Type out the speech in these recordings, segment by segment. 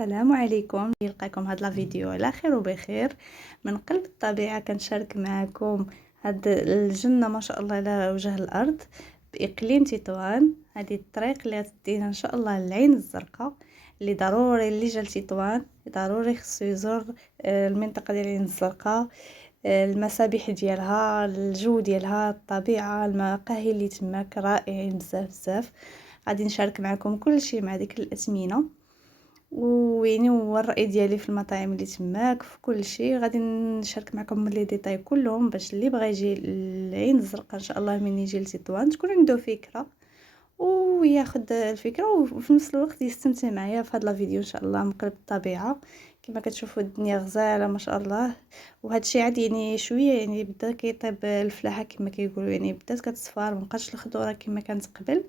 السلام عليكم. نلقاكم هاد لا فيديو على خير وبخير من قلب الطبيعه. كنشارك معكم هاد الجنه ما شاء الله على وجه الارض باقليم تطوان. هذه الطريق اللي غتدينا ان شاء الله للعين الزرقاء، اللي ضروري اللي جا لتطوان ضروري خصو يزور المنطقه ديال العين الزرقاء. المسابح ديالها، الجو ديالها، الطبيعه، المقاهي اللي تماك رائعين بزاف بزاف. غادي نشارك معكم كل شيء مع ديك الاثمنه، ويعني هو الراي ديالي في المطاعم اللي تماك في كل شيء. غادي نشارك معكم لي ديتاي كلهم باش اللي بغى يجي العين الزرقاء ان شاء الله من يجي لتطوان تكون عنده فكره وياخذ الفكره، وفي نفس الوقت يستمتع معايا في هذا الفيديو ان شاء الله من قلب الطبيعه. كما كتشوفوا الدنيا غزاله ما شاء الله، وهذا الشيء عاد يعني شويه يعني بدا كيطيب الفلاحه كما كيقولوا، يعني بدات كتصفر مابقاتش الخضوره كما كانت قبل.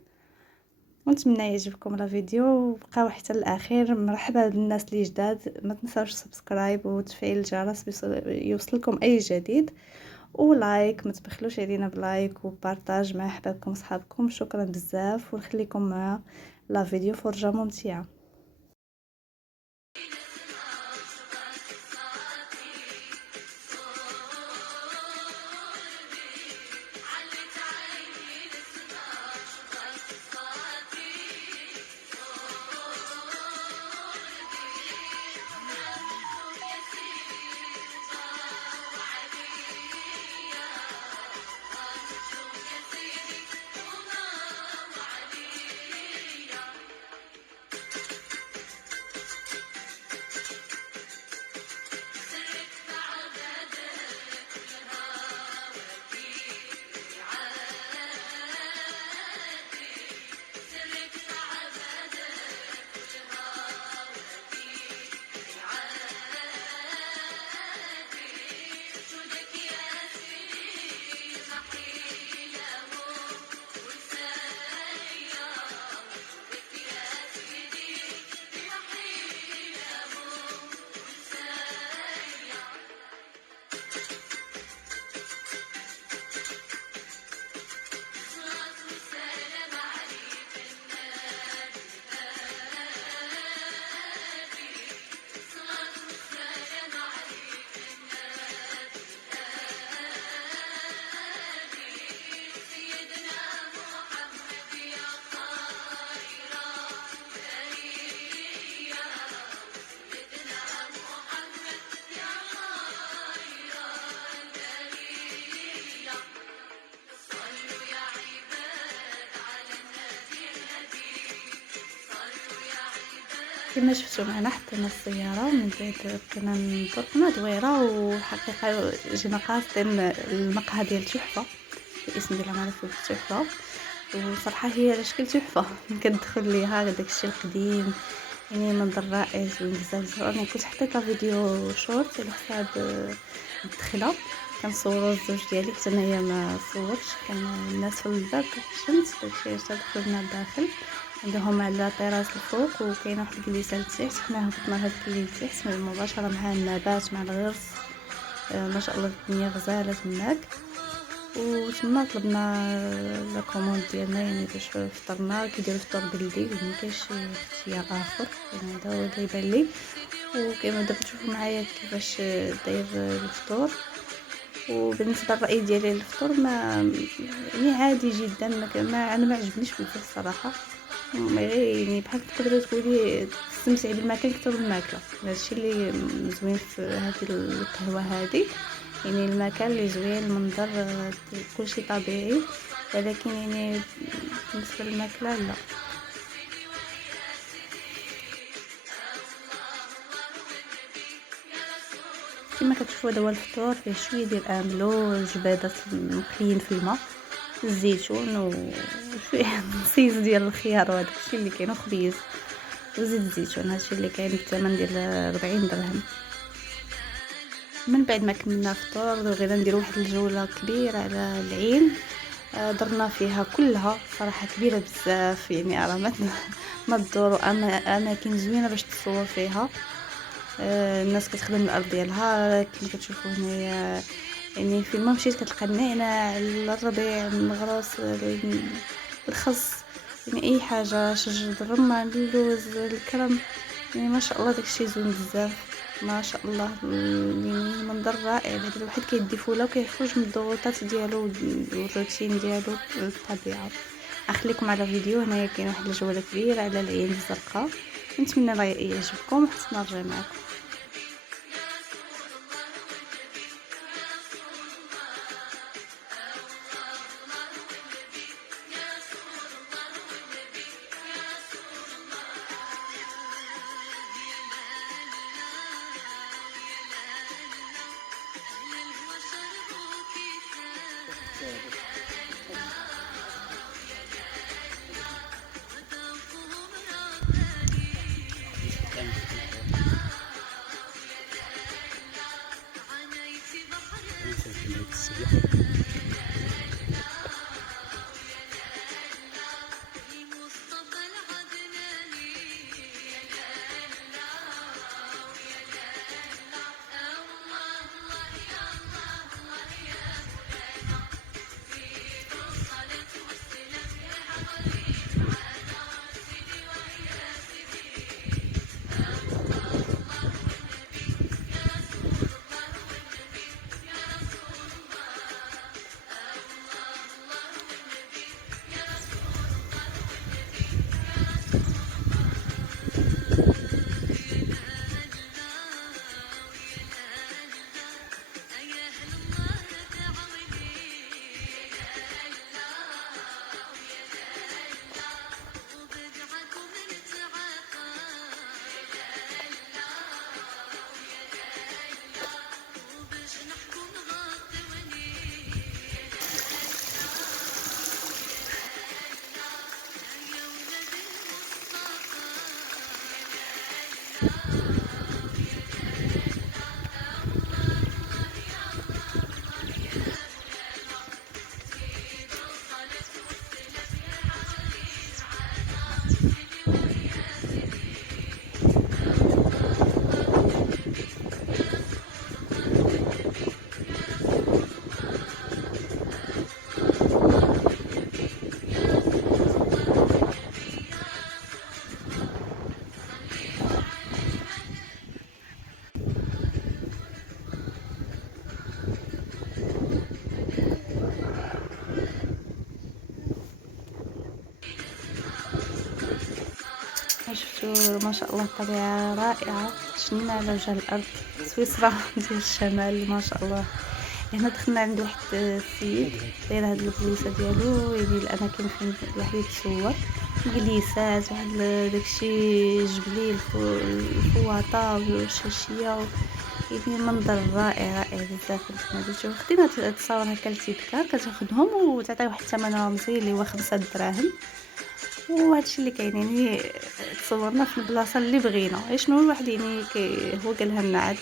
ونتمنى يعجبكم الفيديو وبقاو حتى الاخير. مرحبا بالناس اللي جداد، ما تنساوش سبسكرايب وتفعيل الجرس باش يوصلكم اي جديد، ولايك ما تبخلوش علينا بلايك وبارطاج مع احبابكم وصحابكم. شكرا بزاف ونخليكم مع لا فيديو فرجه ممتعه. كما شفتوا معنا حطينا السياره ومن بعد بقينا نطرقنا دويره، وحقيقه جينا قاصدين المقهى ديال تحفه، الاسم ديالها معروف بتحفه، وصراحه هي على شكل تحفه. كندخل ليها داكشي القديم يعني منظر رائع زوين بزاف. انا كنت حطيت فيديو شورت على حساب الدخله كنصوروا الزوج ديالي، حتى انايا ما صورتش، كان الناس في الباب كتشمس داكشي حتى دخلنا لداخل. عندهم على طراز الفوق وكاينه واحد الكليسه لتحت، حنا هبطنا لهاد الكليسه لتحت مباشره مع النبات مع الغرس. ما شاء الله الدنيا غزاله تماك. وتما طلبنا لا كوموند ديالنا يعني باش فطرنا. كيديروا فطور بلدي ما كاينش شي اختيار اخر، يعني هذا هو اللي يبان لي. وكما دابا تشوفوا معايا كيفاش داير الفطور. وبالنسبه للراي ديالي للفطور ما يعني عادي جدا، ما انا ما عجبنيش بزاف الصراحه. يعني بحال تقدري تقولي تستمتعي بالمكان اكثر من الماكله. هادشي اللي زوين في هذه القهوه هذه، يعني المكان اللي زوين، المنظر، كلشي طبيعي، ولكن يعني بالنسبه للماكله لا. كما كتشوفوا هذا هو الفطور، فيه شويه ديال املو، جبادات مقليين في الماء، الزيتون وشويه نصيص ديال الخيار، وهذاك الشيء اللي كاين، وخبيز وزيت الزيتون. هادشي اللي كاين بالثمن ديال 40 درهم. من بعد ما كملنا الفطور بغينا ندير واحد الجوله كبيره على العين. درنا فيها كلها صراحه كبيره بزاف، يعني راه ما تدوروا اماكن زوينه باش تصور فيها. الناس كتخدم الارض ديالها كما كتشوفوا هنايا. يعني فين ما مشيت كتلقى النعناع، الربيع، الغراس، الخس، يعني اي حاجه، شجر الرمان، اللوز، الكرم، يعني ما شاء الله داكشي زوين بزاف ما شاء الله. يعني المنظر رائع بعدا الواحد كيدي فوله وكيخرج من الضغوطات ديالو والروتين ديالو للطبيعه. اخليكم على فيديو. هنايا كاين واحد الجوله كبيره على العين الزرقاء. نتمنى لا يعجبكم وحتى نرجع معكم. شفتوا ما شاء الله الطبيعه رائعه. شننا على وجه الارض سويسرا ديال الشمال ما شاء الله. هنا دخلنا عند واحد السيد داير هاد البليصه ديالو يعني الاماكن فين الواحد يتصور جليسات واحد داكشي جبلي الفواطه والشاشيه يعني منظر رائع رائع بزاف. نتمنى خدينا التصاور هكا للتذكار كتاخدهم وتعطي واحد الثمن رمزي اللي هو 5 دراهم. وهادشي اللي كاين يعني تصورنا في البلاصه اللي بغينا شنو الواحد يعني هو قالها لنا عاد.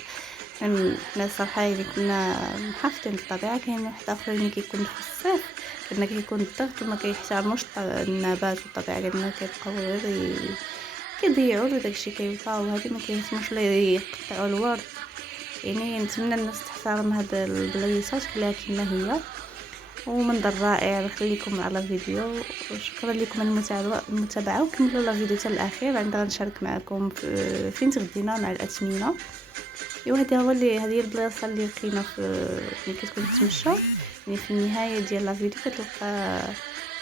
حنا صراحه يعني كنا محافظين بالطبيعه. كاين واحد اخرين كيكون في الصيف كنا كيكون الضغط وما كيحترموش النبات والطبيعه لان كيبقاو غير كيضيعوا له داكشي كيوقع وهذه ما كيهتموش لا يقطعوا الورد. يعني نتمنى الناس تحترم هاد البلايصات كلها كما هي ومنظر رائع. نخليكم على فيديو وشكرا لكم على المتابعه وكملوا لا فيديو حتى الاخير. عندنا غنشارك معكم فين تغدينا مع الاثمنه. ايوا هذا هو اللي هذه البلاصه اللي لقينا ملي كتكون تمشى يعني في النهايه ديال لا فيديو كتلقى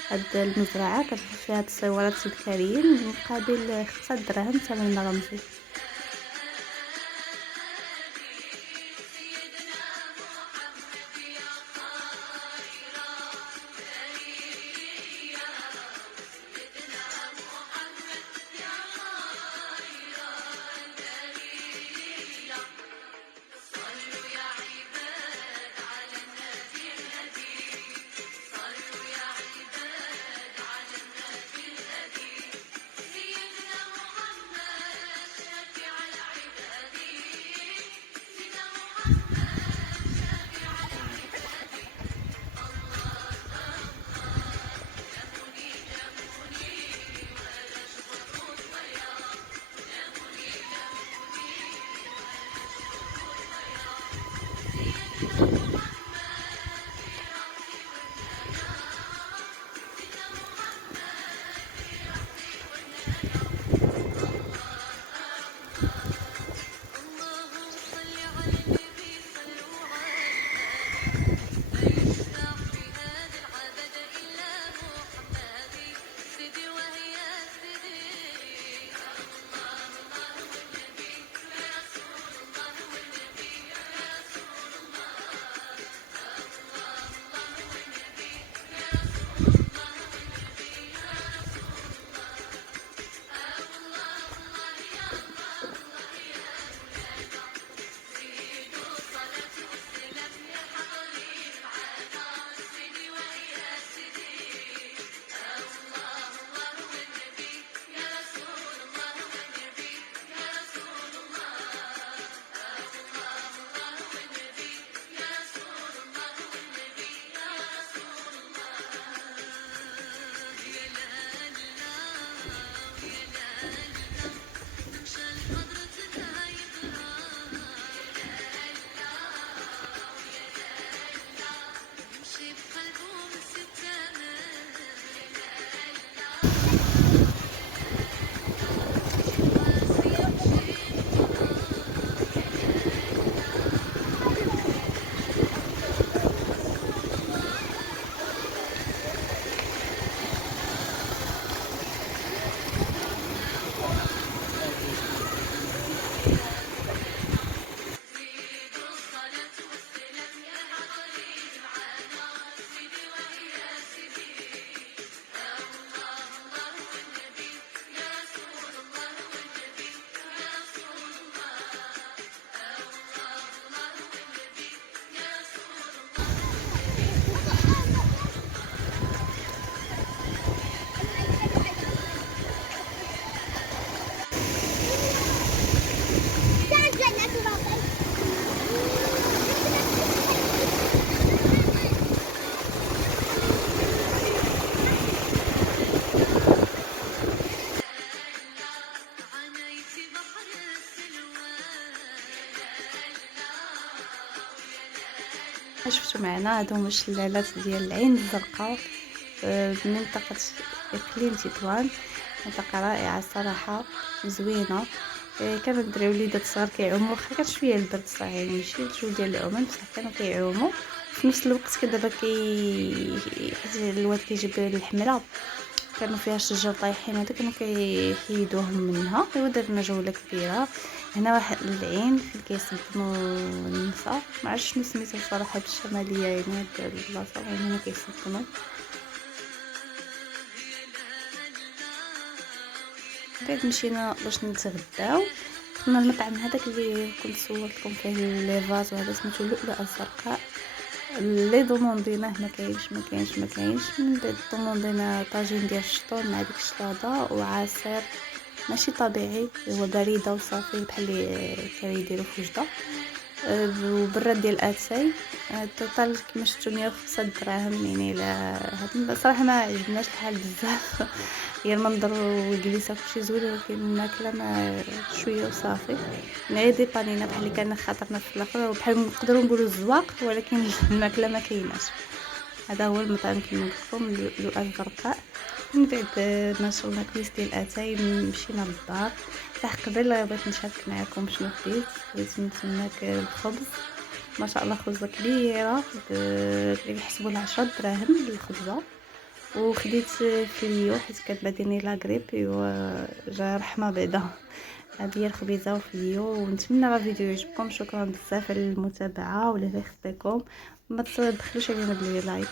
هاد المزرعه كتلقى فيها تصويرات تذكاريين مقابل 5 دراهم ثمن رمزي. شفتوا معنا هادو هما الشلالات ديال العين الزرقاء بمنطقة اقليم تطوان. منطقة رائعة صراحة، زوينة. كانوا الدراري وليدات صغار كيعوموا، واخا كان شويه البرد صحيح ماشي الجو ديال العومان، بصح كانوا كيعوموا في نفس الوقت. دابا حيت الواد كيجيب الحمله كانوا فيها الشجر طايحين، هذا كانوا كيحيدوهم منها. ايوا درنا جوله كبيره هنا واحد العين فين كيصدموا النساء، ما عرفتش شنو سميتو صراحه بالشماليه يعني هاد البلاصه هنا كيصدموا. بعد مشينا باش نتغداو، دخلنا المطعم هذاك اللي كنت صورتكم فيه لي فاز، وهذا سميتو اللؤلؤه الزرقاء. اللي دومونديناه ما كاينش. من بعد دوموندينا طاجين ديال الشطون مع ديك الشلاضه وعصير ماشي طبيعي، هو بريده وصافي بحال اللي كيديروا في وجده، وبراد ديال اتاي. التوتال كما شفتوا 105 دراهم. يعني لا هاد صراحه ما عجبناش الحال بزاف هي المنظر والجلسه كلشي زوين، ولكن الماكله ما شويه وصافي. غير ديبانينا بحال اللي كان خاطرنا في الاخر، وبحال نقدروا نقولوا الزواق، ولكن الماكله ما كايناش. هذا هو المطعم كما قلت لكم، اللؤلؤه الزرقاء. من بعد ما شربنا كيس ديال اتاي مشينا للدار. صح قبل بغيت نشارك معكم شنو خديت من تماك الخبز. ما شاء الله خبزه كبيره كيحسبوا لها 10 دراهم الخبزه. وخديت فيو حيت كانت باديني لاغريب جا رحمه بعدا. هذه هي الخبيزه وفيو. ونتمنى لا الفيديو يعجبكم. شكرا بزاف على المتابعه، ولا يخصكم ما تبخلوش علينا بلي لايك.